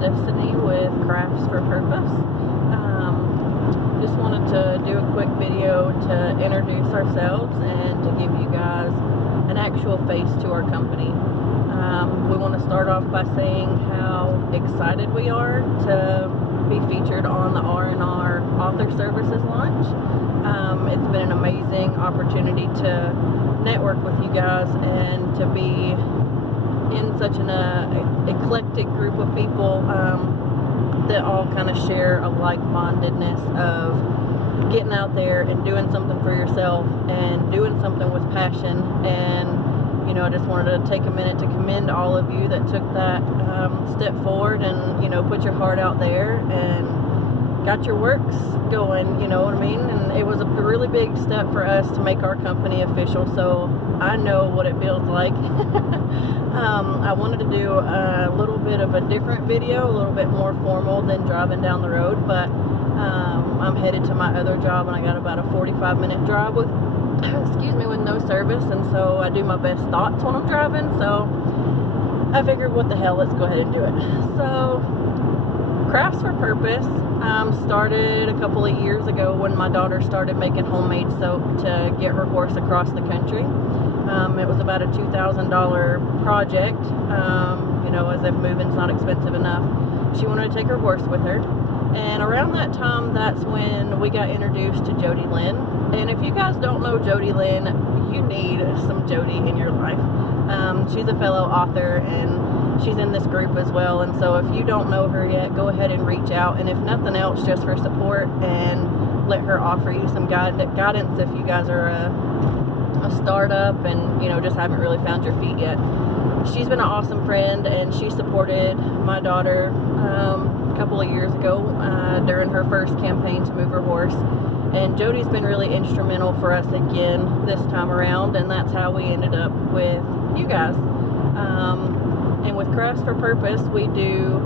Destiny with Crafts for Purpose. Just wanted to do a quick video to introduce ourselves and to give you guys an actual face to our company. We want to start off by saying how excited we are to be featured on the R&R Author Services launch. It's been an amazing opportunity to network with you guys and to be in such an eclectic group of people that all kind of share a like-mindedness of getting out there and doing something for yourself and doing something with passion. And you know, I just wanted to take a minute to commend all of you that took that step forward and, you know, put your heart out there and got your works going, you know what I mean? And it was a really big step for us to make our company official, so I know what it feels like. I wanted to do a little bit of a different video, a little bit more formal than driving down the road, but I'm headed to my other job and I got about a 45-minute drive with with no service, and so I do my best thoughts when I'm driving, so I figured, what the hell, let's go ahead and do it. So Crafts for Purpose started a couple of years ago when my daughter started making homemade soap to get her horse across the country. It was about a $2,000 project, you know, as if moving's not expensive enough. She wanted to take her horse with her, and around that time, that's when we got introduced to Jody Lynn. And if you guys don't know Jody Lynn, you need some Jody in your life. She's a fellow author and she's in this group as well, and so if you don't know her yet, go ahead and reach out, and if nothing else, just for support, and let her offer you some guidance if you guys are a startup and, you know, just haven't really found your feet yet. She's been an awesome friend, and she supported my daughter a couple of years ago during her first campaign to move her horse. And Jody's been really instrumental for us again this time around, and that's how we ended up with you guys. And with Crafts for Purpose, we do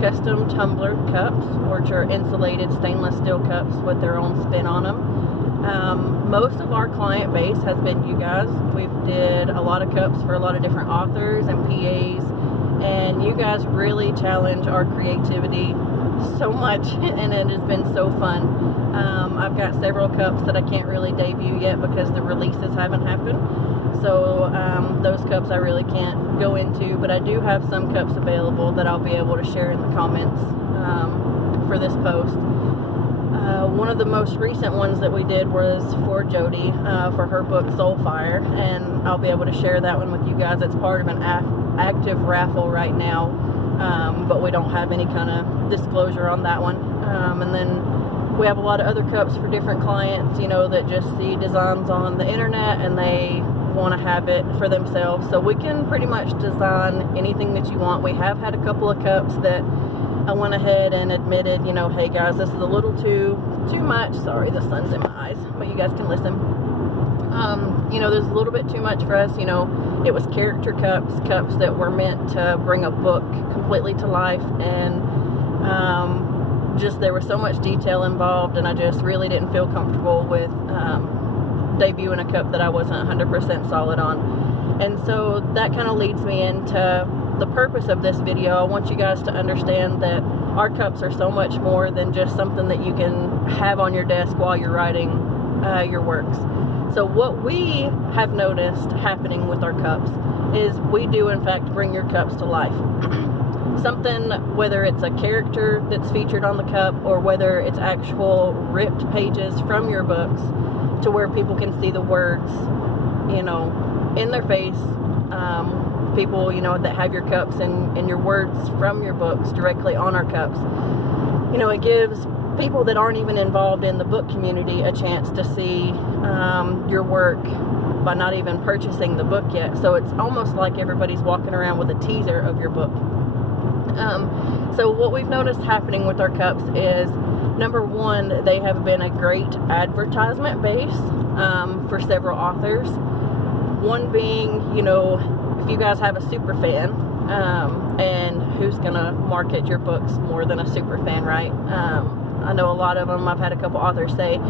custom tumbler cups, which are insulated stainless steel cups with their own spin on them. Most of our client base has been you guys. We've did a lot of cups for a lot of different authors and PAs, and you guys really challenge our creativity so much, and it has been so fun. I've got several cups that I can't really debut yet because the releases haven't happened, so those cups I really can't go into, but I do have some cups available that I'll be able to share in the comments for this post. One of the most recent ones that we did was for Jody for her book Soulfire, and I'll be able to share that one with you guys. It's part of an active raffle right now, but we don't have any kind of disclosure on that one. And then we have a lot of other cups for different clients, you know, that just see designs on the internet and they want to have it for themselves. So we can pretty much design anything that you want. We have had a couple of cups that I went ahead and admitted, you know, hey guys, this is a little too much. Sorry, the sun's in my eyes, but you guys can listen. You know, there's a little bit too much for us. You know, it was character cups that were meant to bring a book completely to life, and just there was so much detail involved, and I just really didn't feel comfortable with debuting a cup that I wasn't 100% solid on. And so that kind of leads me into the purpose of this video. I want you guys to understand that our cups are so much more than just something that you can have on your desk while you're writing your works. So what we have noticed happening with our cups is we do in fact bring your cups to life. Something, whether it's a character that's featured on the cup or whether it's actual ripped pages from your books to where people can see the words, you know, in their face. People, you know, that have your cups and your words from your books directly on our cups. You know, it gives people that aren't even involved in the book community a chance to see your work by not even purchasing the book yet. So it's almost like everybody's walking around with a teaser of your book. So what we've noticed happening with our cups is, number one, they have been a great advertisement base for several authors. One being, you know, if you guys have a super fan, and who's gonna market your books more than a super fan, right? I know a lot of them, I've had a couple authors say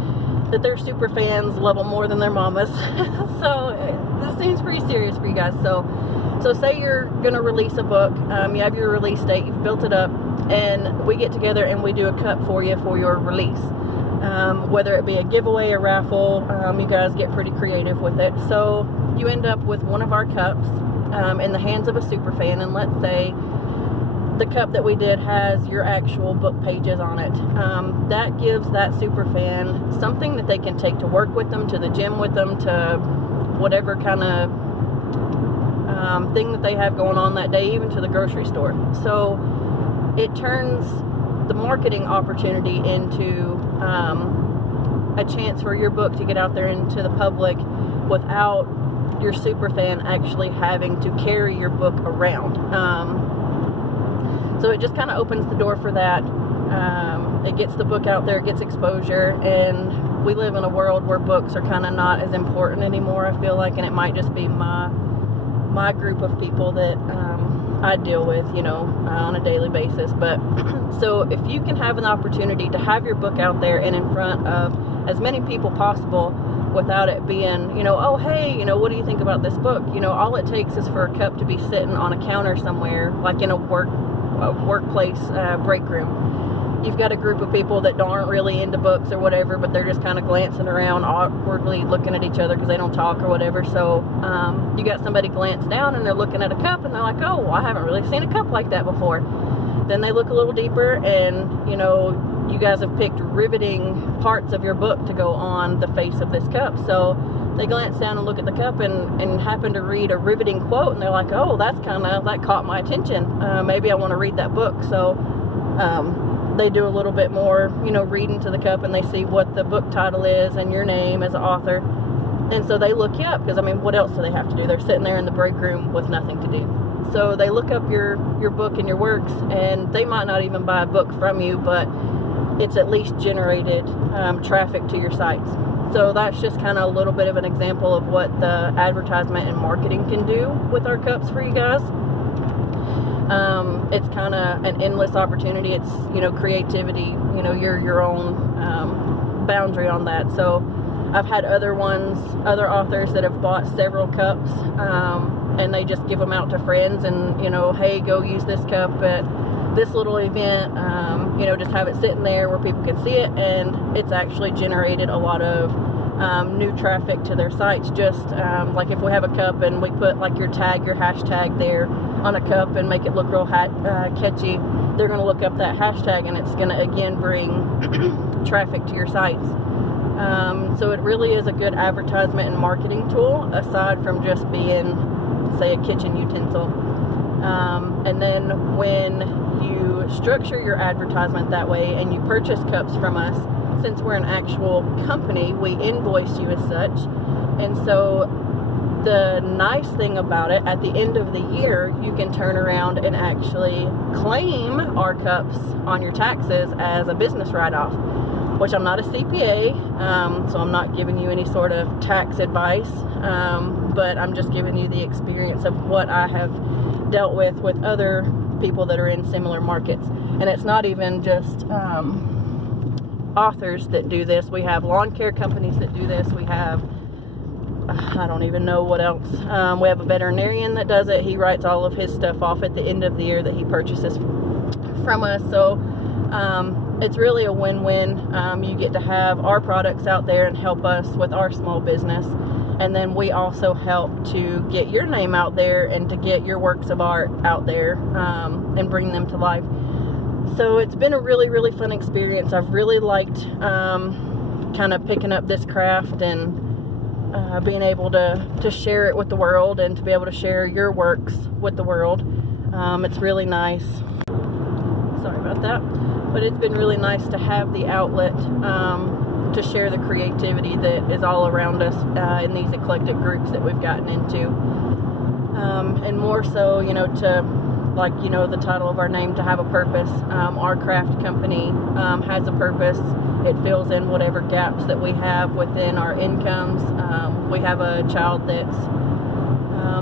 that their super fans love them more than their mamas. So this seems pretty serious for you guys. So So say you're going to release a book, you have your release date, you've built it up, and we get together and we do a cup for you for your release. Whether it be a giveaway, a raffle, you guys get pretty creative with it. So you end up with one of our cups in the hands of a super fan, and let's say the cup that we did has your actual book pages on it. That gives that super fan something that they can take to work with them, to the gym with them, to whatever kind of thing that they have going on that day, even to the grocery store. So it turns the marketing opportunity into a chance for your book to get out there into the public without your super fan actually having to carry your book around. So it just kind of opens the door for that. It gets the book out there, it gets exposure, and we live in a world where books are kind of not as important anymore, I feel like, and it might just be my group of people that I deal with, on a daily basis. But so if you can have an opportunity to have your book out there and in front of as many people possible without it being, oh, hey, what do you think about this book? All it takes is for a cup to be sitting on a counter somewhere, like in a workplace break room. You've got a group of people that aren't really into books or whatever, but they're just kind of glancing around awkwardly looking at each other because they don't talk or whatever. So you got somebody glance down and they're looking at a cup and they're like, oh, well, I haven't really seen a cup like that before. Then they look a little deeper and, you guys have picked riveting parts of your book to go on the face of this cup. So they glance down and look at the cup and happen to read a riveting quote, and they're like, oh, that caught my attention. Maybe I want to read that book. So they do a little bit more, reading to the cup, and they see what the book title is and your name as an author. And so they look you up because, what else do they have to do? They're sitting there in the break room with nothing to do. So they look up your book and your works, and they might not even buy a book from you, but it's at least generated traffic to your sites. So that's just kind of a little bit of an example of what the advertisement and marketing can do with our cups for you guys. It's kind of an endless opportunity. It's, creativity, you're your own boundary on that. So I've had other authors that have bought several cups, and they just give them out to friends and, hey, go use this cup at this little event, just have it sitting there where people can see it, and it's actually generated a lot of new traffic to their sites. Just like if we have a cup and we put like your hashtag there on a cup and make it look real catchy, they're going to look up that hashtag, and it's going to again bring traffic to your sites. So it really is a good advertisement and marketing tool, aside from just being, say, a kitchen utensil. And then when you structure your advertisement that way and you purchase cups from us, since we're an actual company, we invoice you as such. And so the nice thing about it, at the end of the year, you can turn around and actually claim our cups on your taxes as a business write-off, which I'm not a CPA, so I'm not giving you any sort of tax advice, but I'm just giving you the experience of what I have dealt with other people that are in similar markets. And it's not even just authors that do this. We have lawn care companies that do this. We have, I don't even know what else. We have a veterinarian that does it. He writes all of his stuff off at the end of the year that he purchases from us. So it's really a win-win. You get to have our products out there and help us with our small business. And then we also help to get your name out there and to get your works of art out there and bring them to life. So it's been a really, really fun experience. I've really liked kind of picking up this craft and being able to share it with the world and to be able to share your works with the world. It's really nice. Sorry about that. But it's been really nice to have the outlet to share the creativity that is all around us in these eclectic groups that we've gotten into. And more so, to, like, the title of our name, to have a purpose. Our craft company has a purpose. It fills in whatever gaps that we have within our incomes. We have a child that's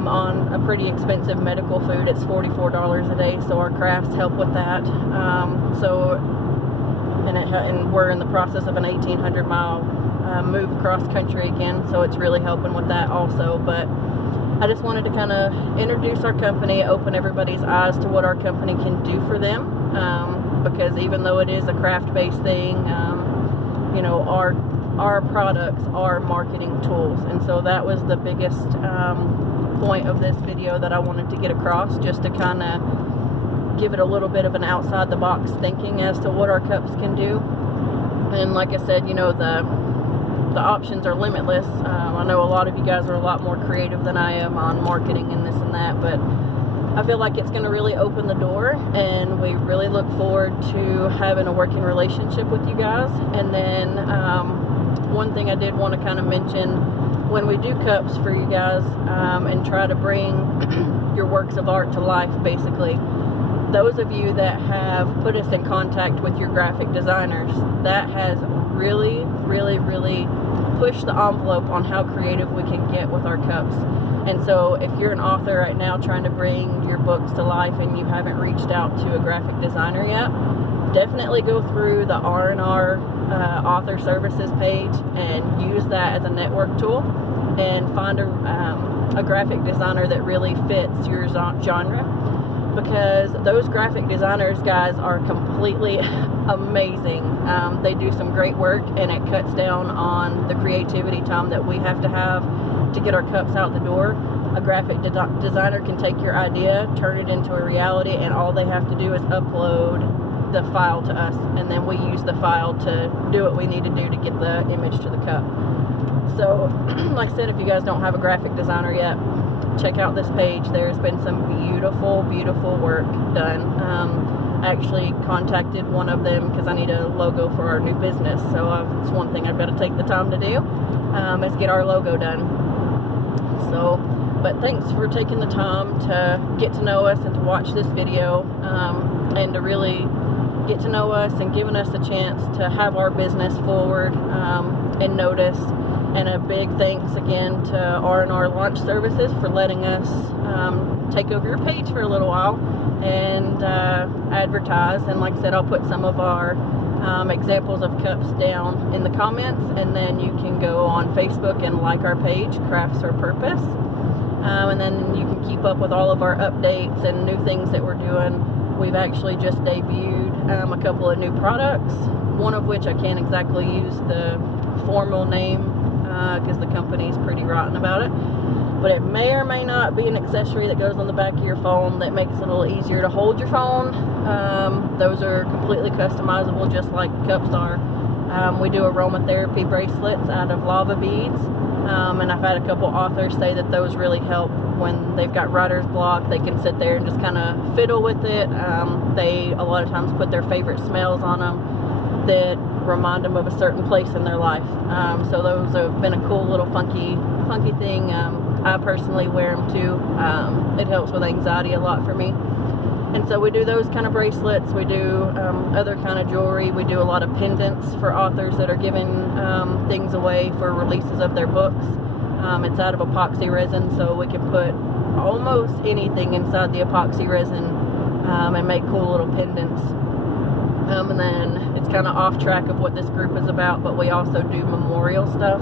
on a pretty expensive medical food. It's $44 a day, so our crafts help with that. And we're in the process of an 1,800-mile move across country again, so it's really helping with that also. But I just wanted to kind of introduce our company, open everybody's eyes to what our company can do for them, because even though it is a craft-based thing, you know, our products are marketing tools, and so that was the biggest point of this video that I wanted to get across, just to kind of give it a little bit of an outside the box thinking as to what our cups can do. And like I said, you know, the options are limitless. I know a lot of you guys are a lot more creative than I am on marketing and this and that, but I feel like it's going to really open the door, and we really look forward to having a working relationship with you guys. And then one thing I did want to kind of mention, when we do cups for you guys and try to bring your works of art to life, basically, those of you that have put us in contact with your graphic designers, that has really, really, really pushed the envelope on how creative we can get with our cups. And so if you're an author right now trying to bring your books to life and you haven't reached out to a graphic designer yet, definitely go through the R&R author services page and use that as a network tool, and find a graphic designer that really fits your genre. Because those graphic designers, guys, are completely amazing. They do some great work, and it cuts down on the creativity time that we have to get our cups out the door. A graphic designer can take your idea, turn it into a reality, and all they have to do is upload the file to us, and then we use the file to do what we need to do to get the image to the cup. So, like I said, if you guys don't have a graphic designer yet, check out this page. There's been some beautiful, beautiful work done. I actually contacted one of them because I need a logo for our new business. So it's one thing I've got to take the time to do, is get our logo done. So, but thanks for taking the time to get to know us and to watch this video, and to really get to know us and giving us a chance to have our business forward and noticed. And a big thanks again to R&R Launch Services for letting us take over your page for a little while and advertise. And like I said, I'll put some of our examples of cups down in the comments, and then you can go on Facebook and like our page, Crafts for Purpose. And then you can keep up with all of our updates and new things that we're doing. We've actually just debuted a couple of new products, one of which I can't exactly use the formal name because the company's pretty rotten about it, but it may or may not be an accessory that goes on the back of your phone that makes it a little easier to hold your phone. Those are completely customizable, just like the cups are. We do aromatherapy bracelets out of lava beads, and I've had a couple authors say that those really help when they've got writer's block. They can sit there and just kind of fiddle with it. They a lot of times put their favorite smells on them that remind them of a certain place in their life. So those have been a cool little funky thing. I personally wear them too. It helps with anxiety a lot for me. And so we do those kind of bracelets. We do other kind of jewelry. We do a lot of pendants for authors that are giving things away for releases of their books. It's out of epoxy resin, so we can put almost anything inside the epoxy resin and make cool little pendants. And then it's kind of off track of what this group is about, but we also do memorial stuff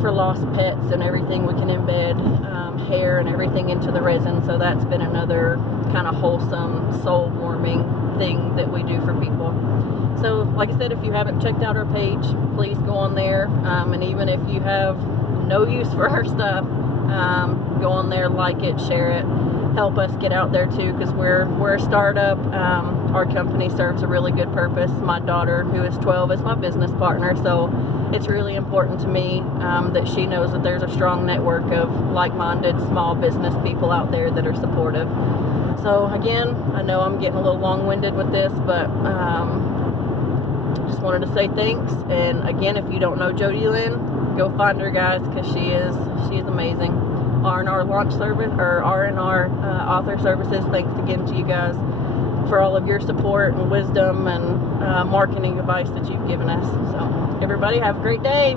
for lost pets and everything. We can embed hair and everything into the resin, so that's been another kind of wholesome, soul-warming thing that we do for people. So like I said, if you haven't checked out our page, please go on there, and even if you have no use for our stuff, go on there, like it, share it, help us get out there too, because we're a startup. Our company serves a really good purpose. My daughter, who is 12, is my business partner, so it's really important to me that she knows that there's a strong network of like-minded small business people out there that are supportive. So again, I know I'm getting a little long-winded with this, but just wanted to say thanks. And again, if you don't know Jody Lynn, go find her, guys, because she is amazing. R&R Launch Service, or R&R Author Services, thanks again to you guys for all of your support and wisdom and marketing advice that you've given us. So everybody have a great day.